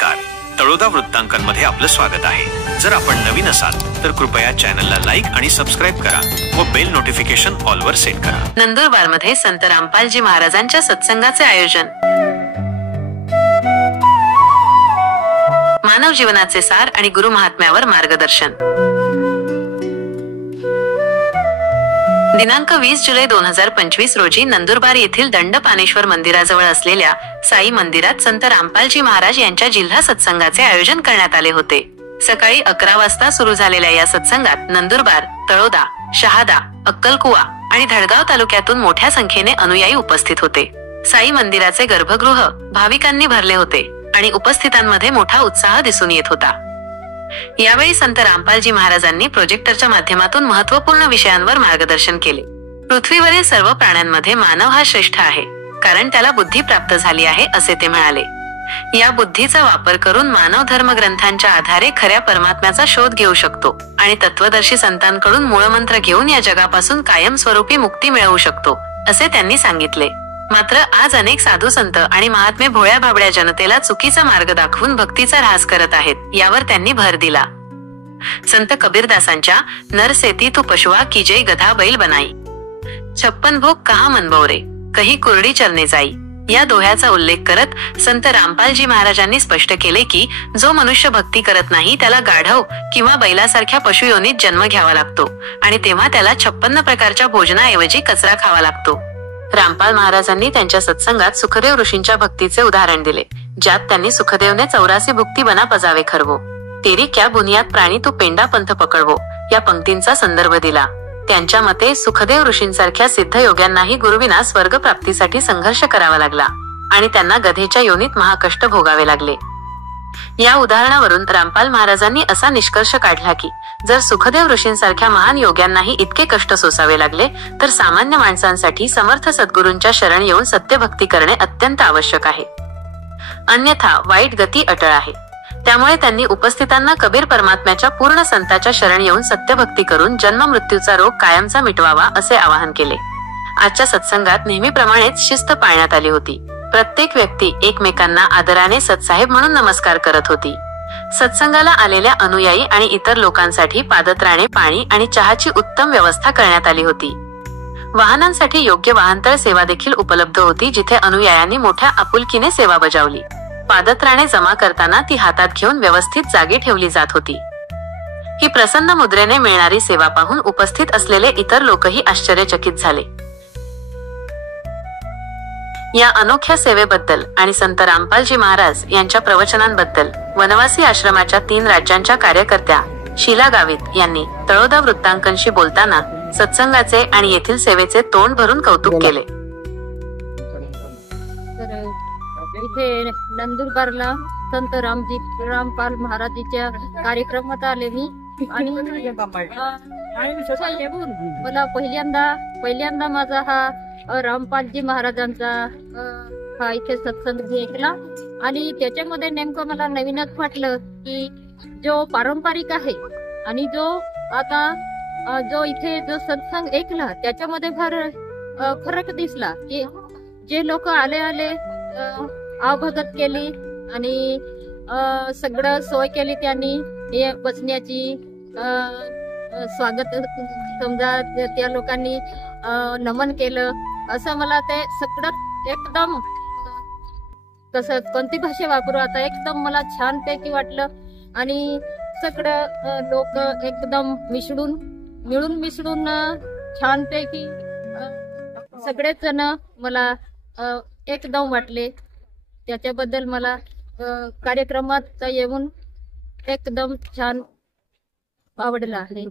नमस्कार, तळोदा वृत्तांकनमध्ये आपलं स्वागत आहे। जर आपण नवीन असाल तर कृपया चॅनलला लाईक आणि सबस्क्राइब करा व बेल नोटिफिकेशन ऑल वर सेट करा। नंदुरबारमध्ये संत रामपालजी महाराजांच्या सत्संगाचे आयोजन। मानव जीवनाचे सार आणि गुरु महात्म्यावर मार्गदर्शन। दिनांक 20 जुलै 2025 रोजी नंदुरबार येथील दंडपानेश्वर मंदिराजवळ असलेल्या साई मंदिरात संत रामपालजी महाराज यांच्या जिल्हा सत्संगाचे आयोजन करण्यात आले होते। सकाळी 11 वाजता सुरू झालेल्या या सत्संगात नंदुरबार, तळोदा, शहादा, अक्कलकुवा आणि धडगाव तालुक्यातून मोठ्या संख्येने अनुयायी उपस्थित होते। साई मंदिराचे गर्भगृह भाविकांनी भरले होते आणि उपस्थितांमध्ये मोठा उत्साह दिसून येत होता। यावेळी संत रामपालजी महाराजांनी प्रोजेक्टरच्या माध्यमातून महत्त्वपूर्ण विषयांवर मार्गदर्शन केले। पृथ्वीवरील सर्व प्राण्यांमध्ये मानव हा श्रेष्ठ आहे, कारण त्याला बुद्धी प्राप्त झाली आहे असे ते म्हणाले। या बुद्धीचा वापर करून मानव धर्मग्रंथांच्या आधारे खऱ्या परमात्म्याचा शोध घेऊ शकतो आणि तत्वदर्शी संतांकडून मूळमंत्र घेऊन या जगापासून कायमस्वरूपी मुक्ती मिळवू शकतो असे त्यांनी सांगितले। मात्र आज अनेक साधू संत आणि महात्मे भोळ्या भाबड्या जनतेला चुकीचा मार्ग दाखवून भक्तीचा ऱ्हास करत आहेत, यावर त्यांनी भर दिला। संत कबीरदासांच्या नरसेती तू पशुआ कीजय गधा बैल बनाई, 56 भोग कहा मनबवरे कही कुरडी चरणे जाई या दोह्याचा उल्लेख करत संत रामपालजी महाराजांनी स्पष्ट केले की जो मनुष्य भक्ती करत नाही त्याला गाढव किंवा बैलासारख्या पशुयोनीत जन्म घ्यावा लागतो आणि तेव्हा त्याला 56 प्रकारच्या भोजनाऐवजी कचरा खावा लागतो। रामपाल महाराजांनी त्यांच्या सत्संगात सुखदेव ऋषींच्या भक्तीचे उदाहरण दिले, ज्यात त्यांनी सुखदेवने 84 भुक्ती बना पजावे खरवो, तेरी क्या बुनियाद प्राणी तू पेंडा पंथ पकडवो या पंक्तींचा संदर्भ दिला। त्यांच्या मते सुखदेव ऋषींसारख्या सिद्ध योग्यांनाही गुरुविना स्वर्ग प्राप्तीसाठी संघर्ष करावा लागला आणि त्यांना गधेच्या योनीत महाकष्ट भोगावे लागले। या उदाहरणावरून रामपाल महाराजांनी असा निष्कर्ष काढला की जर सुखदेव ऋषींसारख्या महान योग्यांनाही इतके कष्ट सोसावे लागले तर सामान्य माणसांसाठी समर्थ सद्गुरूंच्या शरण येऊन सत्यभक्ती करणे अत्यंत आवश्यक आहे, अन्यथा वाईट गती अटळ आहे। त्यामुळे त्यांनी उपस्थितांना कबीर परमात्म्याच्या पूर्ण संताच्या शरण येऊन सत्यभक्ती करून जन्म मृत्यूचा रोग कायमचा मिटवावा असे आवाहन केले। आजच्या सत्संगात नेहमीप्रमाणेच शिस्त पाळण्यात आली होती। प्रत्येक व्यक्ती एकमेकांना आदराने सतसाहेब म्हणून नमस्कार करत होती। सत्संगाला आलेल्या अनुयायी आणि इतर लोकांसाठी पादत्राणे, पाणी आणि चहाची उत्तम व्यवस्था करण्यात आली होती। वाहनांसाठी योग्य वाहनतळ सेवा देखील उपलब्ध होती, जिथे अनुयायांनी मोठ्या आपुलकीने सेवा बजावली। पादत्राणे जमा करताना ती हातात घेऊन व्यवस्थित जागी ठेवली जात होती। ही प्रसन्न मुद्रेने मिळणारी सेवा पाहून उपस्थित असलेले इतर लोकही आश्चर्यचकित झाले। या अनोख्या सेवेबद्दल आणि संत रामपालजी महाराज यांच्या प्रवचनांबद्दल वनवासी आश्रमाच्या 3 राज्यांच्या कार्यकर्त्या शीला गावित यांनी तळोदा वृत्तांकनशी बोलताना सत्संगाचे आणि येथील सेवेचे तोंड भरून कौतुक केले। इथे नंदुरबारला संत रामपाल महाराजीच्या कार्यक्रमात आले मी आणि मला पहिल्यांदा माझा हा रामपालजी महाराजांचा हा इथे सत्संग ऐकला आणि त्याच्यामध्ये नेमकं मला नवीनच वाटलं की जो पारंपरिक आहे आणि जो आता जो इथे जो सत्संग ऐकला त्याच्यामध्ये फार फरक दिसला की जे लोक आले आवभगत केली आणि सगळं सोय केली त्यांनी बसण्याची, स्वागत समजा त्या लोकांनी नमन केलं, असं मला ते सगळं एकदम कसं कोणती भाषा वापरू आता एकदम मला छानपैकी वाटलं आणि सगळं लोक एकदम मिळून मिसळून छानपैकी सगळेच जण मला एकदम वाटले। त्याच्याबद्दल मला कार्यक्रमात येऊन एकदम छान आवडलं आहे।